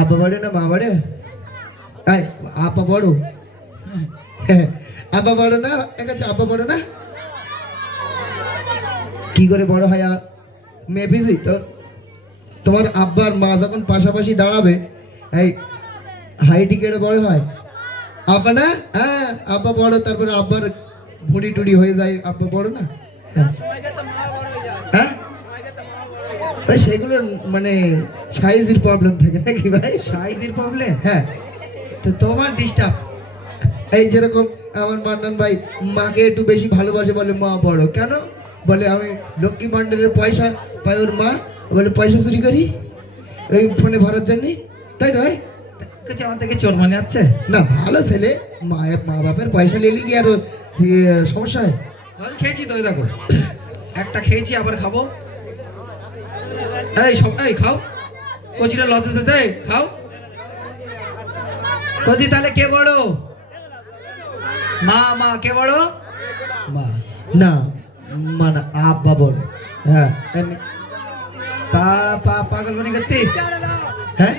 আব্বা বড় না মা বড়? আপা বড়? আব্বা বড় না? আব্বা বড় না? কি করে বড় হয় মেপিজি? তো তোমার আব্বার মা যখন পাশাপাশি দাঁড়াবে এই হাইটি কেটে বড় হয় আব্বা না? হ্যাঁ আব্বা বড়, তারপরে আব্বার ভুড়ি টুড়ি হয়ে যায়, আব্বা বড় না? হ্যাঁ সেগুলোর মানে সাইজের প্রবলেম থাকে নাকি ভাই? সাইজের প্রবলেম? হ্যাঁ। তো তোমার ডিস্টার্ব। এই যেরকম আমার মান্নান ভাই মাকে একটু বেশি ভালোবাসে, বলে মা বড়। কেন? বলে আমি লক্ষ্মী ভান্ডারের পয়সা পাই, ওর মা বলে পয়সা চুরি করি ওই ফোনে ভরার জন্য। তাই তো ভাই? আমার থেকে চোর মনে আছে না, ভালো ছেলে, মা বাপের পয়সা নিলে কি আর সমস্যা হয়? খেয়েছি তো, দেখো একটা খেয়েছি আবার খাবো। এই সব এই খাও, কচিটা লজেতে যায় খাও। কচি তাহলে কে বড়? মা মা কে বড়? মা না মানে আব্বা বড়। হ্যাঁ পাগল বনি করতে। হ্যাঁ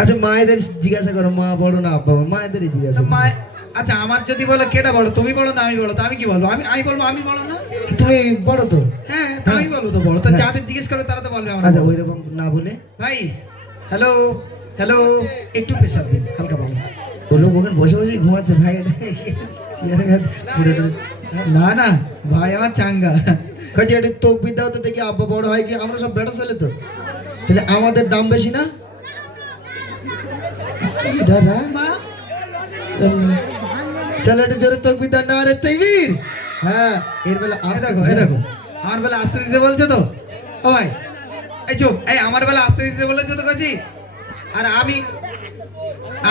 আচ্ছা মায়েদের জিজ্ঞাসা করো মা বড় না আব্বা বড়, মায়েদেরই জিজ্ঞাসা করো। মা আচ্ছা আমার যদি বলো কেটা বড়, তুমি বলো না আমি বলো, তো আমি কি বলবো? আমি বলবো আমি বড় না? তুমি বড় তো। হ্যাঁ আমি বলবো তো বড়। তো যাদের জিজ্ঞেস করো তারা তো বলবে আমার। আচ্ছা ওইরকম না বলে ভাই হ্যালো হ্যালো একটু প্রেশার দিন হালকা বলো। ও লোক ওখানে বসে বসে ঘুমাচ্ছে ভাই, না না ভাই আমার চাঙ্গা। কাজে এটা তোক বিদ্যাও তো দেখি আব্বা বড় হয় কি? আমরা সব বেটা ছেলে তো, তাহলে আমাদের দাম বেশি না? দাদা চলো এটা জোরে তোক বিদ্যা না রে তাইবীর। হ্যাঁ এর বেলা আসতে দেখো দেখো আমার বেলা আসতে দিতে বলছো তো। ও ভাই এই চুপ, এই আমার বেলা আসতে দিতে বলেছে তো কাজী। আর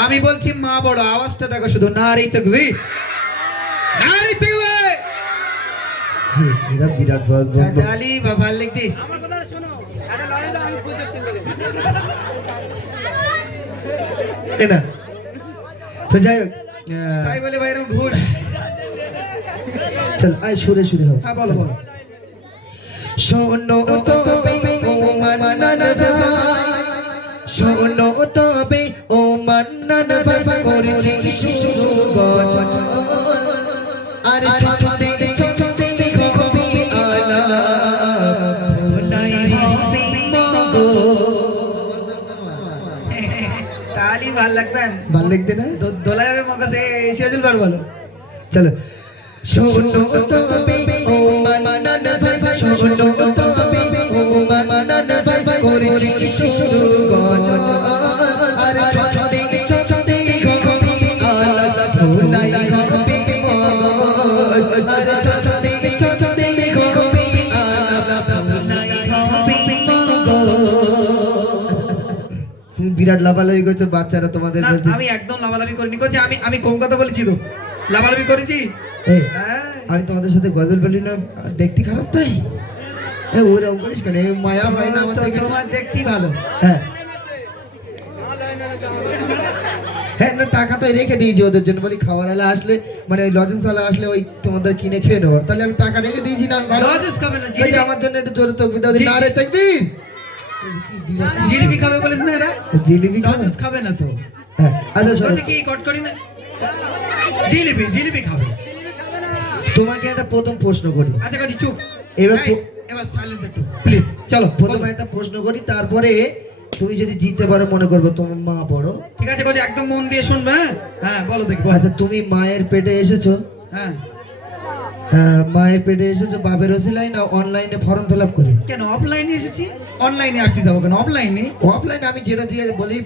আমি বলছি মা বড়, আওয়াজটা দেখো শুধু নারী তাকবীর নারী তাকবীর। এরা বিরাট বস তালি বাবা লিখ দি আমার কথাটা শোনো, আরে লড়াই দাও, আমি বুঝেছি না। তো যাই হোক তাই বলে ভাই এরকম ঘুষ। চল আয় সুরে সুরে হোক। হ্যাঁ বলো বলো। শোনো তবে ও মান্নান ভাই, শোনো তবে ও মান্নান ভাই, করেছি শুরু গজন আর ছুটতে ছুটতে হবে আলা ভোলাই হবে মগো। তালি ভাল লাগবে, ভাল লাগবে না? দোলা যাবে মগজে। সিরাজুল বার বলো। চলো শোনো তবে ও মান্নান ভাই, শোনো তবে ও মান্নান ভাই, করেছি শুরু গজন আর ছুটতে ছুটতে হবে আলা ভোলাই হবে মগজ আর ছুটতে ছুটতে হবে আলা ভোলাই হবে মগো। তুমি বিরাট লাফালাফি করছো, বাচ্চারা তোমাদের না, মধ্যে। আমি একদম লাভালাভি করিনি। কোচি আমি কম কথা বলেছি তো, লাভালাভি করেছি। এই, হ্যাঁ আমি তোমাদের সাথে গজল বলি না, দেখতে খারাপ তাই? ওরকম করিস কেন? এই মায়া হয় না আমার থেকে? তোমার দেখতেই ভালো। হ্যাঁ হ্যাঁ না, টাকা তো রেখে দিয়েছি ওদের জন্য, বলি খাওয়ারওয়ালা আসলে মানে ওই লজেন্সওয়ালা আসলে ওই তোমাদের কিনে খেয়ে নেবো, তাহলে আমি টাকা রেখে দিয়েছি না? ভালো লজেন্স খাবে না, এই যে আমার জন্য একটু জোরে তকবির দাও, না রে তাকবীর। জিলিপি খাবে বলিস না? এরা জিলিপি খাবে? লজেন্স খাবে না তো। হ্যাঁ আচ্ছা শোনো, বলছে কি কট করি না, জিলিপি খাবে। তোমাকে একটা প্রথম প্রশ্ন করি। আচ্ছা কাজী চুপ, এবার এবার সাইলেন্স একটু প্লিজ। চলো প্রথমে একটা প্রশ্ন করি, তারপরে তুমি যদি জিততে পারো মনে করবো তোমার মা বড়। ঠিক আছে কাজী, একদম মন দিয়ে শুনবে। হ্যাঁ বলো দেখি বলো। আচ্ছা তুমি মায়ের পেটে এসেছো? হ্যাঁ মায়ের পেটে এসেছো বাপের ওসিলায় না অনলাইনে ফর্ম ফিল আপ করে? কেন অফলাইনে এসেছি, অনলাইনে আসতে যাবো কেন? অফলাইনে অফলাইনে আমি যেটা দিয়ে বলি,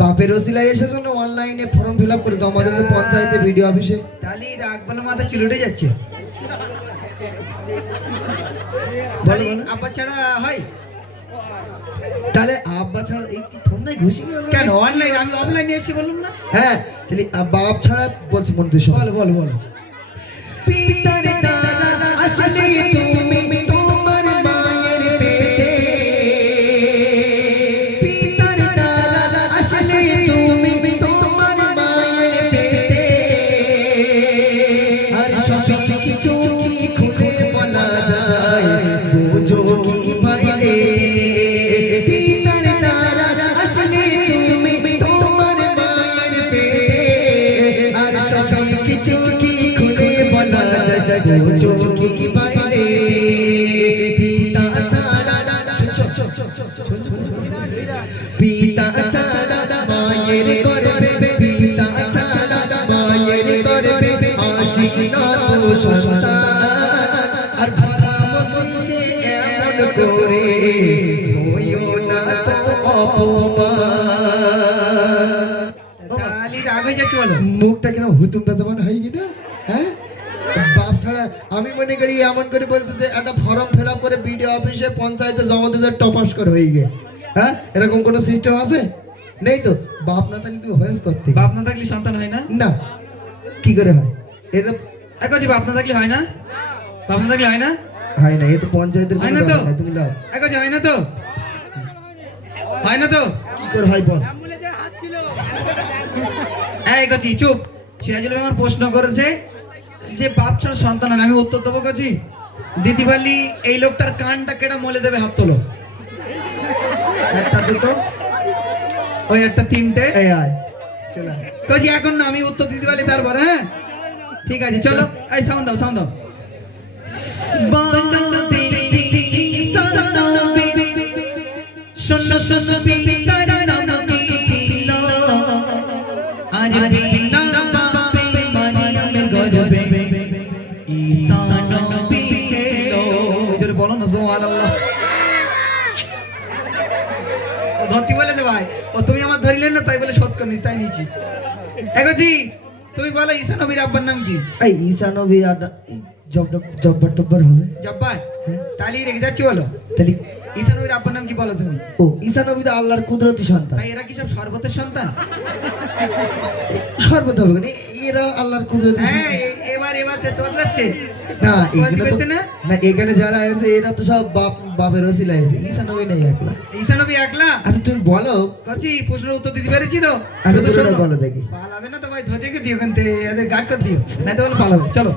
বাপের ওসিলায় এসেছো না অনলাইনে ফর্ম ফিল আপ করেছো আমাদের যে পঞ্চায়েতে ভিডিও অফিসে? তাহলে রাগ বলে মাথা চিলুটে যাচ্ছে। বলো আব্বা ছাড়া হয়? তাহলে আব্বা ছাড়া এই কি তোমরা ঘুষি গেল কেন অনলাইন? আমি অফলাইনে এসেছি বললাম না? হ্যাঁ তাহলে বাপ ছাড়া বলছি মন দিয়ে শোনো। বলো বলো বলো। পিতার দানা আসলে তুমি তোমার মায়ের পেটে, পিতার দানা আসলে তুমি তোমার মায়ের পেটে, আর সব কিছু কি খুলে বলা যায়, বুঝো এমন করে হইও না তো অপমান। তালি রাগ হয়ে যাচ্ছে বলো। মুখটা কেন হুতুম পেঁচাবান হয় কিনা? হ্যাঁ, বাপ ছাড়া আমি মনে করি এমন করে বলছে যে একটা ফর্ম ফিল আপ করে বিডিও অফিসে পঞ্চায়েতে জমা দিতে টপাস করে হয়ে গে। হ্যাঁ, এরকম কোনো সিস্টেম আছে? নেই তো। বাপ না থাকলে তুমি হয়েছ করতে বাপ না থাকলে সন্তান হয় না? না, কি করে হয়? এটা একজি বাপ না থাকলে হয় না? বাপ না থাকলে হয় না? হয় না, এ তো পঞ্চায়েতের হয় কোনো না তো? ব্যাপার না, তুমি লাও। একজি হয় না তো? হয় না তো? কি করে হয় বল? অ্যাম্বুলেন্সের হাত ছিল। এই কচি চুপ। সিরাজুল ভাই আমার প্রশ্ন করেছে যে বাপ ছাড়া সন্তান হয় না। আমি উত্তর দেবো কচি? দিতে পারলি এই লোকটার কানটা কেটে মলে দেবে, হাত তোলো। একটা দুটো, ওই একটা তিনটে। এই আয়, চলে আয়। কচি এখন না, আমি উত্তর দিতে পারলি তারপর। হ্যাঁ ঠিক আছে, চলো। এই সাউন্ড দাও, সাউন্ড দাও। শোনো শোনো পিতার নাম কি ছিল, আজ বিনা বাপে মারিয়ামের গর্ভে ঈসা নবী এলো। জোরে বলো না সুবহানাল্লাহ। ও ধরতি বলে দে ভাই, ও তুমি আমার ধরিলেন না তাই বলে সৎকর নি, তাই নিয়েছি। এগোজি তুমি বলো ঈসা নবীর আব্বার নাম কি? এই ঈসা নবী জব্বার টব্বার হবে? জব্বার। তালি রেখে যাচ্ছি, বলো। তাহলে ঈসা নবীর আব্বার নাম কি বলো তুমি? ও, ঈসা নবী তো আল্লাহর কুদরতি সন্তান। তাই এরা কি সব সর্বতের সন্তান? সর্বত হবে কেন? এরা আল্লাহর কুদরতি হ্যাঁ, সন্তান। এবার তোর যাচ্ছে না, এখানে তো বলতে না? না, এখানে যারা আছে এরা তো সব বাপের ওসিলা আছে। ঈসা নবী নেই একলা। ঈসা নবী একলা? আচ্ছা তুমি বলো। কচি প্রশ্নের উত্তর দিতে পেরেছি তো? আচ্ছা শুধু পুরোটা শোনো। বলো দেখি। পালাবে না তো ভাই, ধরে রেখে দিও কিন্তু এদের গার্ড করে দিও, না তো বলে পালাবে। চলো।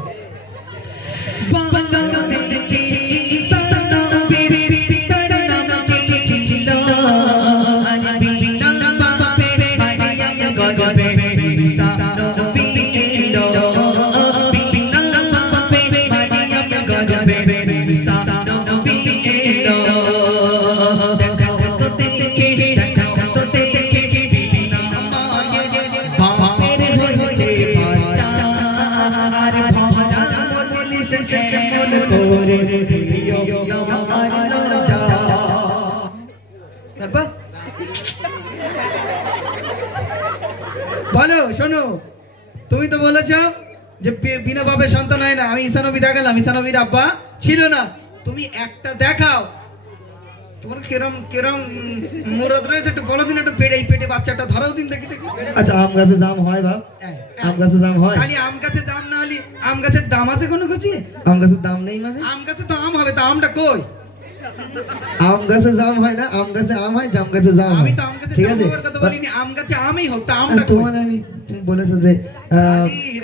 বলো, শোনো, তুমি তো বলেছ যে বিনা বাপের সন্তান হয় না। আমি ঈসা নবী দেখালাম, ঈসা নবীর আব্বা ছিল না। তুমি একটা দেখাও। তোমার কেরম কেরম মুরত রয়েছে একটু বলো দিন, একটু পেটে, এই পেটে বাচ্চাটা ধরাও দিন, দেখি দেখি। আচ্ছা, আম গাছে জাম হয় বাপ? আম গাছে জাম হয়? খালি আম গাছে দাম না হলে আম গাছের দাম আছে কোনো কিছু? আম গাছের দাম নেই মানে? আম গাছে তো আম হবে, তা আমটা কই? আম গাছে জাম হয় না, আম গাছে আম হয়, জাম গাছে জাম হয়। আমি তো আম গাছে ঠিক জাম আছে, হওয়ার কথা বলিনি, আম গাছে আমই হোক, তা আমটা কই? তোমার আমি তুমি বলেছো যে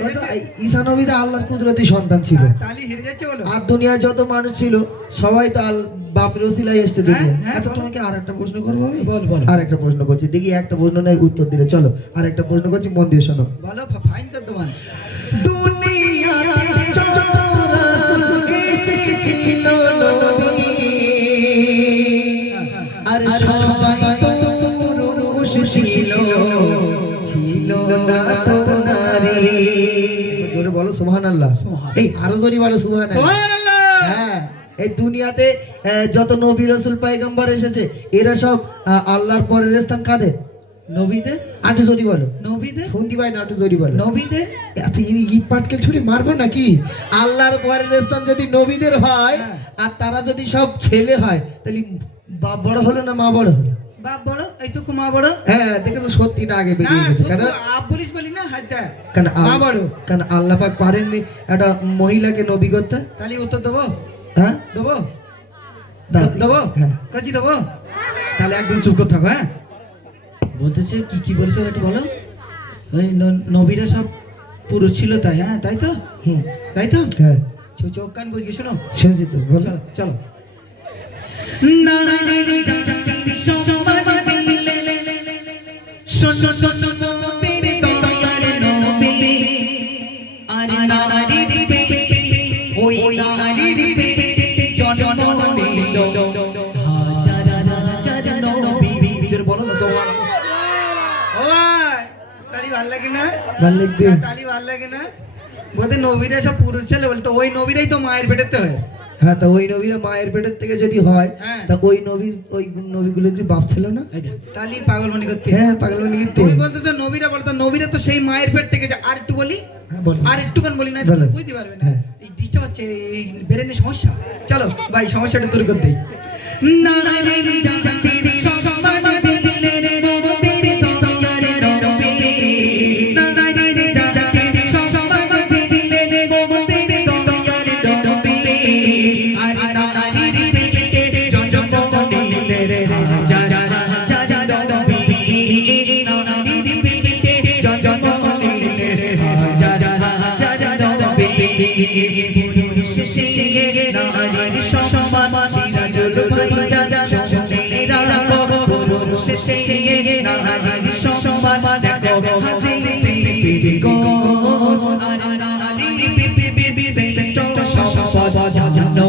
ও তো ঈসা নবী তো আল্লাহর কুদরতি সন্তান ছিল। তালি হেরে যাচ্ছে বলো। আর দুনিয়ায় যত মানুষ ছিল সবাই তো বাপের ওসিলাই এসেছে দুনিয়া। হ্যাঁ, আচ্ছা বলো। তোমাকে আর একটা প্রশ্ন করবো আমি। বল, বল। আর একটা প্রশ্ন করছি, দেখি একটা প্রশ্ন নাই উত্তর দিলে। চলো আর একটা প্রশ্ন করছি, মন দিয়ে শোনো। বলো, ফাইন কর তোমার। দুনিয়াতে যত রাসূল এসেছিল নবী, আর সবাই তো পুরুষ ছিল, ছিল না তো নারী। জোরে বলো সুবহানাল্লাহ। এই আরো জোরে বলো সুবহানাল্লাহ। সুবহানাল্লাহ। হ্যাঁ, এই দুনিয়াতে যত নবী রাসূল পয়গম্বর এসেছে এরা সব আল্লাহর পরের স্থান কাদের? নবীদের। আটু জোরে বলো। নবীদের। শুনতে পাই না, আটু জোরে বলো। নবীদের। এত ইট পাটকেল ছুরি মারবো নাকি? আল্লাহর পরের স্থান যদি নবীদের হয় আর তারা যদি সব ছেলে হয়, তাহলে বাপ বড় হলো না মা বড় হলো? বাপ বড়, এইটুকু মা বড়। হ্যাঁ, দেখে তো সত্যিটা আগে না, বেরিয়ে গেছে। শুধু কারণ আপ বলিস বলি না, হাত দে। কারণ মা বড়। কারণ আল্লাহ পাক পারেননি একটা মহিলাকে নবী করতে। তাহলে উত্তর দেবো? হ্যাঁ, দেবো? দাও। দেবো? হ্যাঁ। কাজী দেবো? তাহলে একদম চুপ করে থাকো। হ্যাঁ, বলতেছে কি বলেছো একটু বলো। ওই নবীরা সব পুরুষ ছিল তাই? হ্যাঁ, তাই তো, হুম, তাই তো। হ্যাঁ, চোখ কান বুঝ গেছো? শুনছি তো, বলো। চলো, চলো। না শোনো শোনো তেরে দয়ার নবী, আরে নারীর পেটে ওই নারীর পেটে জন্ম নিল হাজার হাজার নবী। জোরে বলো না সুবহানাল্লাহ। ওই তালি ভালো লাগে না? ভালো লাগবে। তালি ভালো লাগে না? বলতে নবীরা সব পুরুষ ছেলে, বলতো ওই নবীরাই তো মায়ের পেটেতে হয়েছে। হ্যাঁ, তা ওই নবীরা মায়ের পেটের থেকে যদি হয়, হ্যাঁ। তা ওই নবীগুলো কি বাপ ছিল না? তাহলে পাগলমানি করতে হ্যাঁ, পাগলমানি করতে। তুমি বলতেছো নবীরা বলতো, নবীরা তো সেই মায়ের পেট থেকে যে আর একটু বলি, হ্যাঁ, বলো। আর একটুখান বলি না, বলো। বুঝতে পারবে না। হ্যাঁ। এই ডিস্টার্ব হচ্ছে, এই ব্রেনের সমস্যা। চলো ভাই, সমস্যাটা দূর করতে না রে জানতে সম্মান দিলে রে মোদের দয়ার রবে, না রে জানতে সম্মান দিলে রে মোদের দয়ার রবে, আর নারীর পেটে জন্ম দিলে রে যা যা যা যা রবে, নারীর পেটে জন্ম দিলে রে যা যা যা যা রবে, পুরুষ সে নারীর সমান সিরাজুল ভাই যা যা শুনে রাখো, পুরুষ সে নারীর সমান দেখো হাদিসে গো, আর নারী পৃথিবী শ্রেষ্ঠ সম্পদ জানো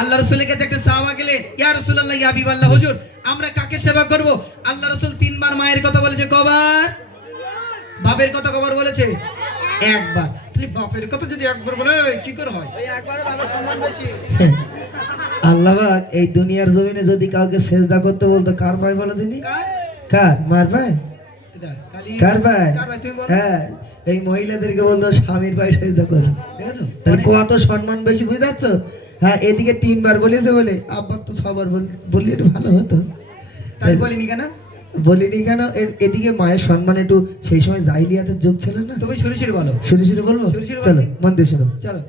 আল্লাহ রাসূলের কাছে একটা সাহাবা গেলেন, ইয়া রাসূলুল্লাহ, ইয়া হাবিবাল্লাহ, হুজুর আমরা কাকে সেবা করব? আল্লাহ রাসূল তিনবার মায়ের কথা বলেছে, কবার? বাপের কথা কবার বলেছে? একবার। তাহলে বাপের কথা যদি একবার বলে কি করে হয়? ওই একবারে বাবার সম্মান বেশি। আল্লাহ পাক এই দুনিয়ার জমিনে যদি কাউকে সেজদা করতে বলতো, কার পায় বলো দিনি? কার? কার? মার পায়? এটা খালি কার পায়? কার ভাই তুমি বলো? হ্যাঁ, এই মহিলাদেরকে বলতো স্বামীর পায়ে সেজদা করো। দেখেছো? তাহলে কত সম্মান বেশি, বুঝতে পারছো? হ্যাঁ, এদিকে 3 বার বলেছে বলে, আব্বা তো 6 বার বললে একটু ভালো হতো। তাই বলিনি কেন? বলিনি কেন? এদিকে মায়ের সম্মান একটু, সেই সময় জাহিলিয়াতের যুগ ছিল না। তুমি শুরু শুরু বলো। শুরু শুরু বলবো? শুরু শুরু চলো, বলো। মন দিয়ে শোনো। চলো।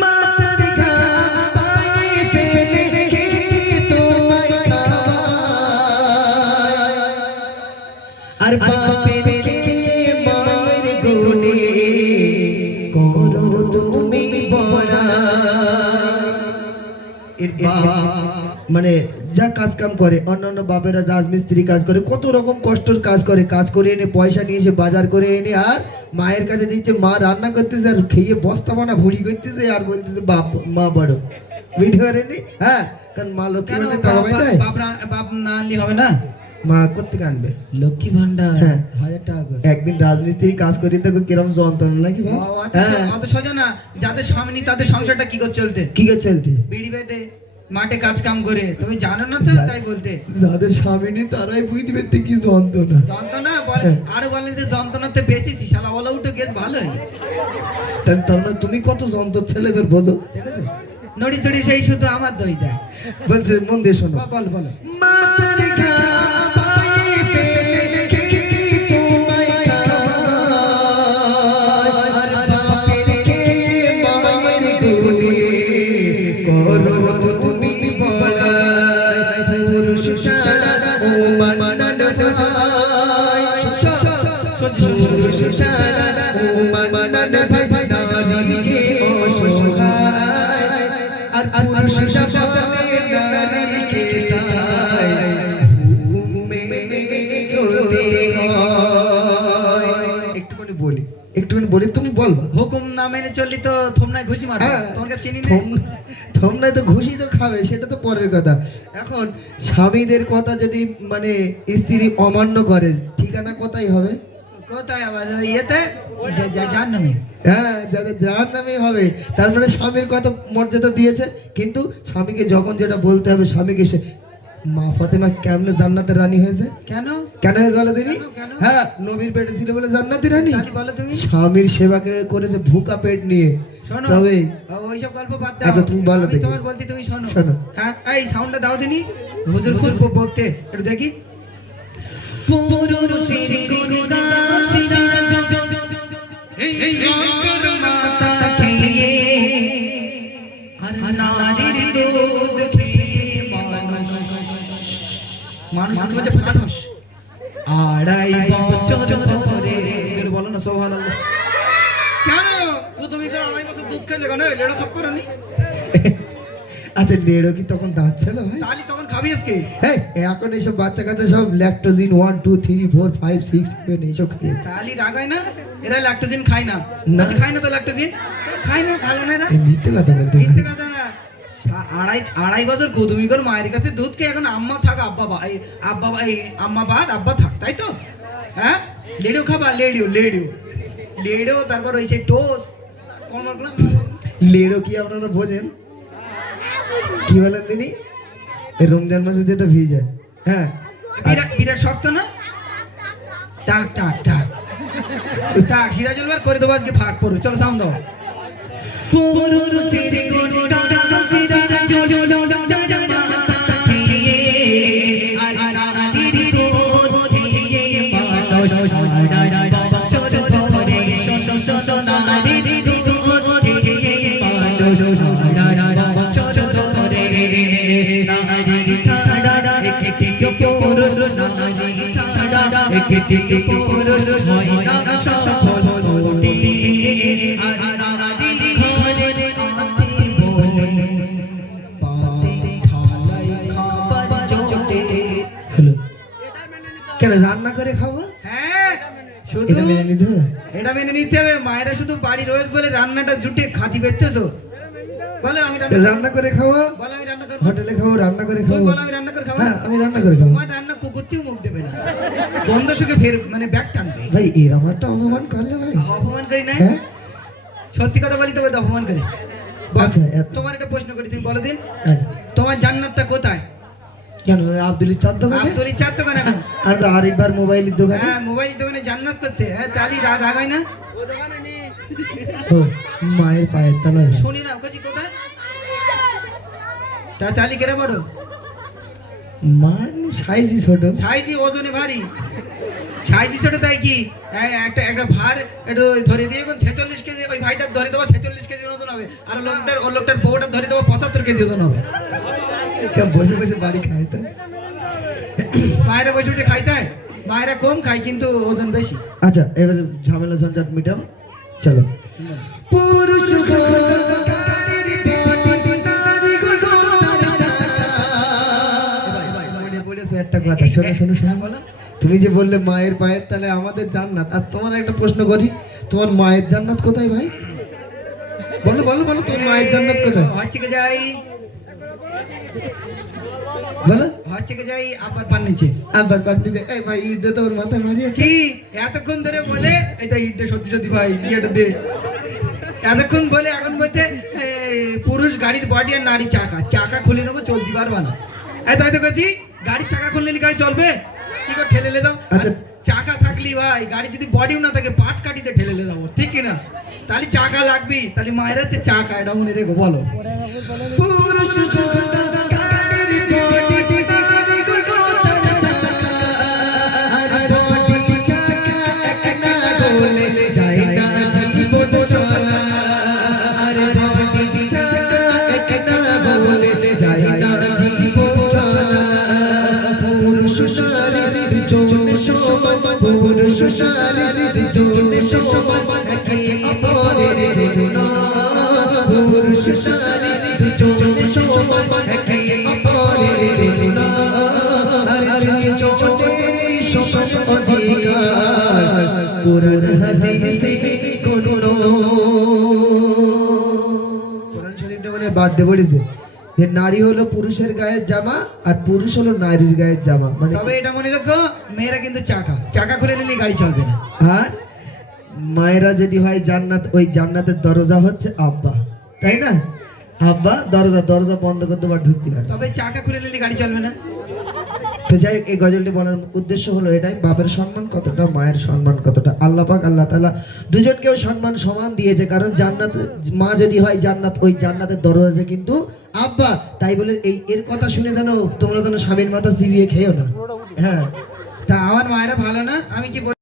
মাতার গায়ে ফেলে রেখে তোমায় খাওয়ায়, আর বাপের মায়ের গুণে করো তুমি বড়াই। এর বাপ মানে যা কাজ কাম করে, অন্যান্য বাপেরা রাজমিস্ত্রি কাজ করে, কত রকম কষ্টের কাজ করে এনে পয়সা নিয়ে এসে বাজার করে এনে আর মায়ের কাছে দিচ্ছে, মা রান্না করতেছে আর খেয়ে বস্তা বানা ভুড়ি করতেছে আর বলতেছে বাপ মা বড়, বুঝতে পারেনি? হ্যাঁ, কারণ মা লক্ষ্মী কেন ভান্ডার টাকা পায় তাই? বাপ না আনলি হবে না? মা কোত্থেকে আনবে? লক্ষ্মী ভান্ডার হ্যাঁ। 1000 টাকা করে। একদিন রাজমিস্ত্রি কাজ করি তো কিরম যন্ত্রণা নাকি ভাই? হ্যাঁ, অত সোজা না, যাদের স্বামী নেই তাদের সংসারটা কি করে চলতে? কি করে চলতে? বিড়ি বেঁধে মাঠে কাজ কাম করে, তুমি জানো না তো, তাই বলতে। যাদের স্বামী নেই তারাই বুঝতে পারতে কি যন্ত্রণা। যন্ত্রণা বলে, আরো বলেন যে যন্ত্রণাতে বেঁচেছি, শালা ওলা উঠে গেছ ভালোই। তার মানে তুমি কত যন্ত্র ছেলেদের বোঝো। দেখেছো? নড়ি চড়ি সেই শুধু আমার দই দেয়। বলছে মন দিয়ে শোনো। বল বলো। মাতার গা পায়ে ফেলে রেখে তোমায় খাওয়ায়, আর বাপের খেয়ে মায়ের গুণে করো তুমি বড়াই। পুরুষ ছাড়া ও মানান ভাই, পুরুষ ছাড়া ও মানান ভাই, নারী যে অসহায়, আর পুরুষ বলে নারীকে তাই হুকুম মেনে চলতে হয়। একটুখানি বলি, তুমি বলবা? হুকুম না মেনে চললি তো থমনায় ঘুষি মারবে। হ্যাঁ। তোমাকে চিনি না। তোমরা তো ঘুষি তো খাবে, সেটা তো পরের কথা। এখন স্বামীদের কথা যদি মানে স্ত্রী অমান্য করে, ঠিকানা কোথায় হবে? কোথায় আবার ওই ইয়েতে যার নামে। হ্যাঁ, যাদের যার নামে হবে, তার মানে স্বামীর কত মর্যাদা দিয়েছে। কিন্তু স্বামীকে যখন যেটা বলতে হবে, স্বামীকে সে মা ফাতেমা কেমনে জান্নাতের রানী হয়েছে? কেন? কেন হয়েছে বলো দিদি? কেন? হ্যাঁ, নবীর পেটে ছিল বলে জান্নাতের রানী। তাহলে বলো তুমি। স্বামীর সেবা করেছে ভুকা পেট নিয়ে। শোনো, তবে ওইসব গল্প বাদ দাও। আচ্ছা, তুমি বলো আমি দেখি। তোমার বলতে তুমি শোনো। শোনো। হ্যাঁ, এই সাউন্ডটা দাও দিনি। হুজুর খুব বকতে, একটু দেখি। পুরুষের গুণগান সিরাজ, এই অন্তর মাতা খেয়ে, আর নারীর দুধ খেয়ে মানুষ হচ্ছে মানুষ। 2.5 বছর ধরে, বলো না সুবহানাল্লাহ। কেন তুমি তো 2.5 বছর দুধ খেলে কেন? লেড়ো খাপ করনি? আচ্ছা, লেড়ো কি তখন দাঁত ছিল ভাই? তাহলে তখন খাবি আজকে? এই এখন এইসব বাচ্চা কাচ্চা সব ল্যাকটোজিন 1 2 3 4 5 6 7 এইসব খেয়ে। তাহলে রাগায় না? এরা ল্যাকটোজিন খায় না। না। খায় না তো ল্যাকটোজিন? খায় না, ভালো না এরা? এই মিথ্যে কথা বলতে হবে। মিথ্যে কথা না। 2.5 বছর কুদুমি করে মায়ের কাছে দুধ খেয়ে এখন আম্মা থাক আব্বা বাদ আব্বা থাক, তাই তো? হ্যাঁ, লেডিও খাবা, লেডিও লেড়ো, তারপর রয়েছে টোস। লেড়ো কি আপনারা বোঝেন? কি বলেন তিনি? এই রমজান মাসে যেটা ভিজে, হ্যাঁ বিরাট বিরাট শক্ত না? টাক টাক টাক টাক সিরাজুল বার করে দেবো আজকে, ভাগ পড়ো, চলো সাউন্ড দাও। পুরুষের কোনটা সিরাজুল জামাতা খেয়ে আর নারীর দুধ খেয়ে মানুষ সারা বছর ধরে নারীর দুধ খেয়ে মানুষ সারা বছর ধরে নারী ছাড়া একটি পুরুষ, নারী ছাড়া একটি পুরুষ হয় না সফল কোটি। আর নারী ঘরে আছে বলে পাতে থালায় খাবার জোটে। হ্যালো, কেন রান্না করে খাবো? হ্যাঁ, শুধু এটা মেনে নিতে হবে? এটা মেনে নিতে হবে। মায়েরা শুধু বাড়ি রোজ বলে রান্নাটা জুটে খাতি বেচতেছো। বলো আমি রান্না করে খাবো, বলো আমি রান্না করবো। হোটেলে খাবো, রান্না করে তুমি খাবো। বলো আমি রান্না করে খাবো। হ্যাঁ, আমি রান্না করে খাবো। তোমার রান্না কুকুরতেও মুখ দেবে না, গন্ধ শুকে ফের মানে ব্যাগ টানবে। ভাই এরকম একটা অপমান করলে ভাই? অপমান করি না, হ্যাঁ সত্যি কথা বলি তবে তো অপমান করি। আচ্ছা, তোমার একটা প্রশ্ন করি, তুমি বলো দিন, আচ্ছা। তোমার জান্নাতটা কোথায়? কেন আব্দুল চার দোকানে? আব্দুলি চার দোকানে এখন? আর তো আরেকবার মোবাইলের দোকানে। হ্যাঁ, মোবাইল দোকানে জান্নাত করতে। হ্যাঁ, তালি রাগ হয় না? ও মায়ের পায়ের তলায়। শুনি না কাছে কোথায়? তা চালি কেটে বড় মানুষ সাইজই ছোট। সাইজি ওজনে ভারী, সাইজি ছোট তাই কি? একটা ভার একটু ধরে দিয়ে 46 কেজি, ওই ভাইটার ধরে দেবো 46 কেজি ওজন হবে, আর লোকটার বউটার ধরে দেবো 75 কেজি ওজন হবে। কেউ বসে বসে বাড়ি খায় তো? মায়েরা বসে উঠে খাইতে হয়, মায়েরা কম খায় কিন্তু ওজন বেশি। আচ্ছা, এবার ঝামেলা ঝঞ্ঝাট মিটাও, চলো। পুরুষ মনে পড়েছে একটা কথা, শোনো শোনো শোনো। বলো। তুমি যে বললে মায়ের পায়ের তাহলে আমাদের জান্নাত, আর তোমার একটা প্রশ্ন করি, তোমার মায়ের জান্নাত কোথায় ভাই? বলো বলো বলো, তোমার মায়ের জান্নাত কোথায়? হচ্ছে কে যাই, বলো। হচ্ছে কে যাই আবার পান নিচে। আবার পারনি যে এই ভাই ইট দে তো ওর মাথায় মাঝে। কি এতক্ষণ ধরে বলে এটা ইটটা সত্যি সত্যি ভাই ইয়েটা দে, এতক্ষণ বলে এখন বলছে পুরুষ গাড়ির বডি আর নারী চাকা, চাকা খুলে নেবো চলতে পারবা না। এই তাই তো বলছি, গাড়ির চাকা খুললে গাড়ি চলবে? কি করে ঠেলে দাও? আচ্ছা। চাকা থাকলি ভাই, গাড়ি যদি বডিও না থাকে পাট কাটিতে ঠেলে যাবো, ঠিক কিনা? তাহলে চাকা লাগবি, তাহলে মায়ের হচ্ছে চাকা, এটা মনে রেখো। বলো। পুরুষ বাদ দিয়ে পড়েছে যে নারী হলো পুরুষের গায়ের জামা আর পুরুষ হলো নারীর গায়ের জামা, মানে তবে এটা মনে রাখো, মেয়েরা কিন্তু চাকা, চাকা খুলে নিলে গাড়ি চলবে না। আর মায়েরা যদি হয় জান্নাত, ওই জান্নাতের দরজা হচ্ছে আব্বা, তাই না? আব্বা দরজা বন্ধ করে দেবার ঢুকতে পারে। তবে চাকা খুলে নিলে গাড়ি চলবে না। তো যাই হোক, এই গজলটি বলার উদ্দেশ্য হলো এটাই, বাপের সম্মান কতটা, মায়ের সম্মান কতটা। আল্লাহ পাক আল্লাহ তাআলা দুজনকেও সম্মান সমান দিয়েছে, কারণ জান্নাত মা যদি হয় জান্নাত, ওই জান্নাতের দরজা কিন্তু আব্বা। তাই বলে এর কথা শুনে জানো তোমরা যেন স্বামীর মাথা চিবিয়ে খেয়েও না। হ্যাঁ, তা আমার মায়েরা ভালো না, আমি কি